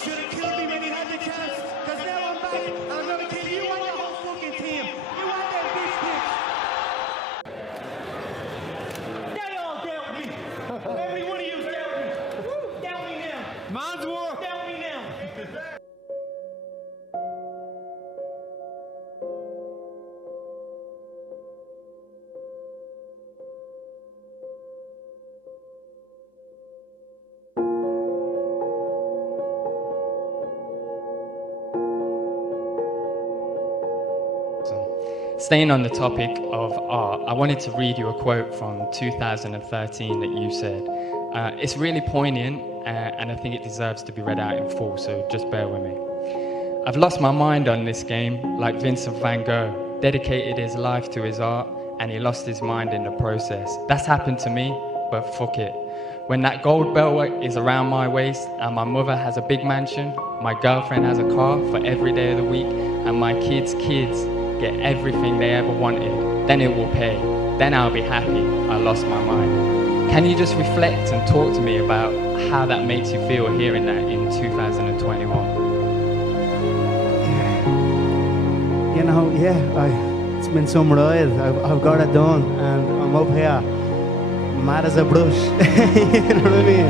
should have killed me when you had the chance, because now I'm back and I'm going to kill you and your whole fucking team. You want them bitch pics? They all dealt with me. Every one of you dealt with me. Dealt me now. Man's work. Dealt me now. Staying on the topic of art, I wanted to read you a quote from 2013 that you said. It's really poignant and I think it deserves to be read out in full, so just bear with me. I've lost my mind on this game like Vincent van Gogh, dedicated his life to his art and he lost his mind in the process. That's happened to me, but fuck it. When that gold belt is around my waist and my mother has a big mansion, my girlfriend has a car for every day of the week and my kids' get everything they ever wanted, then it will pay. Then I'll be happy I lost my mind. Can you just reflect and talk to me about how that makes you feel hearing that in 2021? You know, it's been some ride. I've got it done and I'm up here, mad as a brush. You know what I mean?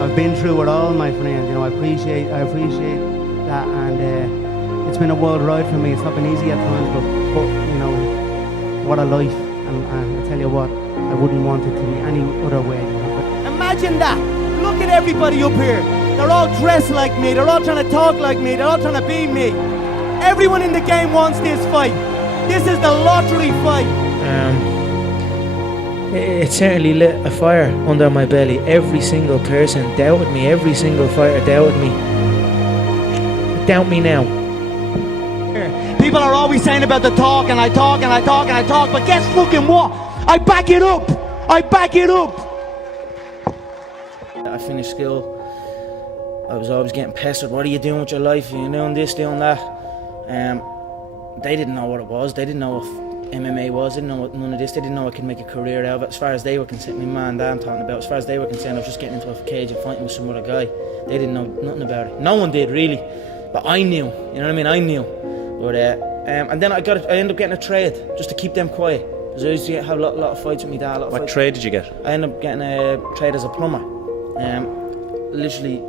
I've been through it all, my friend. You know, I appreciate that, and it's been a wild ride for me. It's not been easy at times, but you know, what a life. And I tell you what, I wouldn't want it to be any other way. Imagine that. Look at everybody up here. They're all dressed like me. They're all trying to talk like me. They're all trying to be me. Everyone in the game wants this fight. This is the lottery fight. It certainly lit a fire under my belly. Every single person doubted me. Every single fighter doubted me. Doubt me now. People are always saying about the talk, and I talk, and I talk, and I talk, but guess fucking what? I back it up! I back it up! I finished school. I was always getting pestered. What are you doing with your life? Are you doing this, doing that? They didn't know what it was. They didn't know what MMA was. They didn't know what none of this. They didn't know I could make a career out of it. As far as they were concerned, my man and dad I'm talking about, as far as they were concerned, I was just getting into a cage and fighting with some other guy. They didn't know nothing about it. No one did, really. But I knew, you know what I mean? I knew. But, and then I ended up getting a trade just to keep them quiet. Because I used to have a lot of fights with my dad. What trade did you get? I ended up getting a trade as a plumber. Literally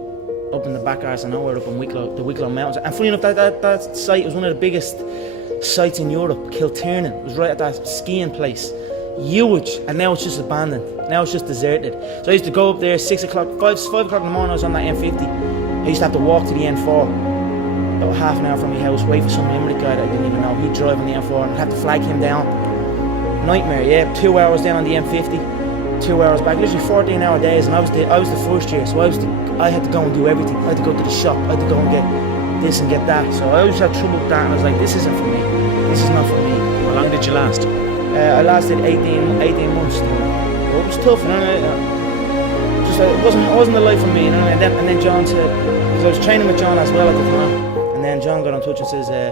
up in the back arse of nowhere, up in the Wicklow Mountains. And funny enough, that site was one of the biggest sites in Europe. Kilternan. It was right at that skiing place. Huge. And now it's just abandoned. Now it's just deserted. So I used to go up there 6 o'clock, 5 o'clock in the morning. I was on that M50. I used to have to walk to the N4. About half an hour from my house, wait for some Limerick guy that I didn't even know. He'd drive on the M4 and I'd have to flag him down. Nightmare, yeah. 2 hours down on the M50, 2 hours back. Literally 14-hour days, and I was the first year, so I had to go and do everything. I had to go to the shop, I had to go and get this and get that. So I always had trouble with that, and I was like, this isn't for me. This is not for me. How long did you last? I lasted 18 months. But it was tough, you know. Just it wasn't the life for me, you know. And then John said, because I was training with John as well at the time. And then John got in touch and says, I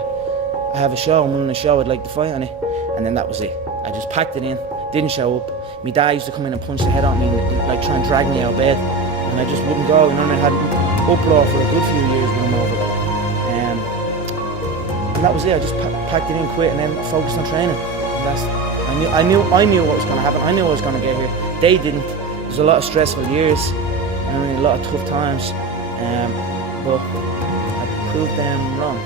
have a show, I'm running a show, I'd like to fight on it. And then that was it. I just packed it in, didn't show up. My dad used to come in and punch the head on me and like try and drag me out of bed. And I just wouldn't go, you know what I mean? I had uproar for a good few years when I'm over there. And that was it, I just packed it in, quit, and then focused on training. And I knew what was going to happen, I knew I was going to get here. They didn't. There was a lot of stressful years, I mean, a lot of tough times. But I proved them wrong.